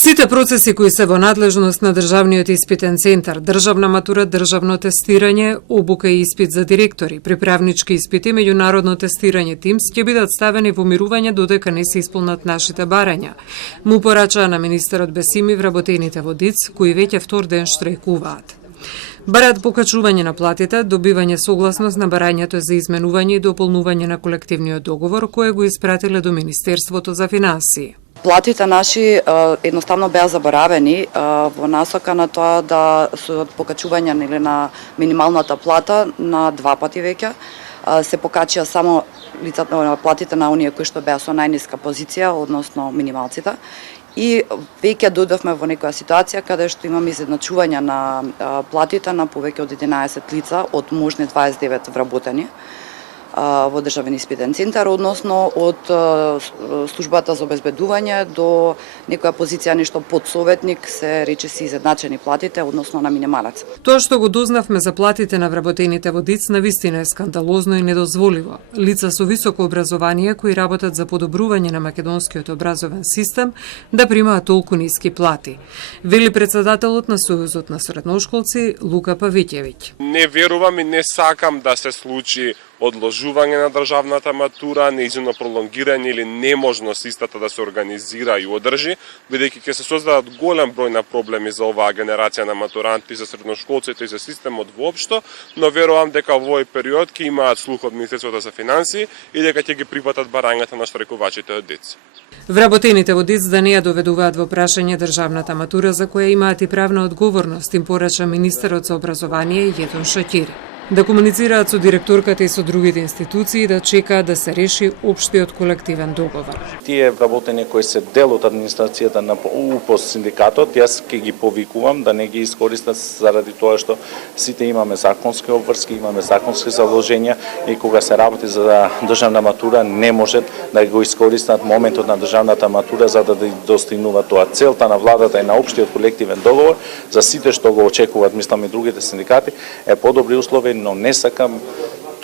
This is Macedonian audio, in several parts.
Сите процеси кои се во надлежност на Државниот испитен центар, државна матура, државно тестирање, обука и испит за директори, приправнички испити, меѓународно тестирање ТИМС ќе бидат ставени во мирување додека не се исполнат нашите барања. Му порачаа на министерот Бесими вработените во ДИЦ, кои веќе втор ден штрајкуваат. Бараат покачување на платите, добивање согласност на барањето за изменување и дополнување на колективниот договор, кој го испратиле до Министерството за финансии. Платите наши едноставно беа заборавени во насока на тоа да со покачување на минималната плата на 2 пати веќе се покачија само платите на оние кои што беа со најниска позиција, односно минималците. И веќе дојдовме во некоја ситуација каде што имаме изедначување на платите на повеќе од 11 лица од можни 29 вработени во Државен испитен центар, односно од службата за обезбедување до некоја позиција нешто подсоветник се речиси изедначени платите, односно на минималец. Тоа што го дознавме за платите на вработените во ДИЦ навистина е скандалозно и недозволиво. Лица со високо образование кои работат за подобрување на македонскиот образовен систем да примаат толку ниски плати, вели председателот на Сојузот на средношколци Лука Павиќевиќ. Не верувам и не сакам да се случи одложување на државната матура, нејзино пролонгирање или неможност истата да се организира и одржи, бидејќи ќе се создадат голем број на проблеми за оваа генерација на матуранти, за средношколците и за системот воопшто, но верувам дека во овој период ќе имаат слух од Министерството за финансии и дека ќе ги прифатат барањата на штрајкувачите од ДИЦ. Вработените во ДИЦ да не ја доведуваат во прашање државната матура за која имаат и правна одговорност, им порача министерот за образование Јетон Шакири. Да комуницираат со директорката и со другите институции да чекаат да се реши општиот колективен договор. Тие вработени кои се дел од администрацијата на УПОС синдикатот, јас ќе ги повикувам да не ги искористат заради тоа што сите имаме законски обврски, имаме законски задолженја и кога се работи за државна матура не можат да го искористат моментот на државната матура за да достигнува тоа. Целта на владата и на општиот колективен договор за сите што го очекуваат, мислам и другите синдикати, е подобри услови, но не сакам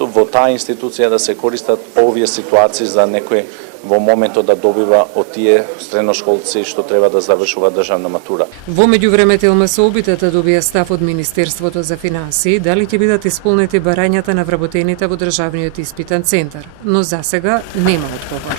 во таа институција да се користат овие ситуации за некој во моментот да добива од тие средношколци што треба да завршуваат државна матура. Во меѓувреме Телма се обита да добија став од Министерството за финансии дали ќе бидат исполнети барањата на вработените во Државниот испитен центар, но засега нема одговор.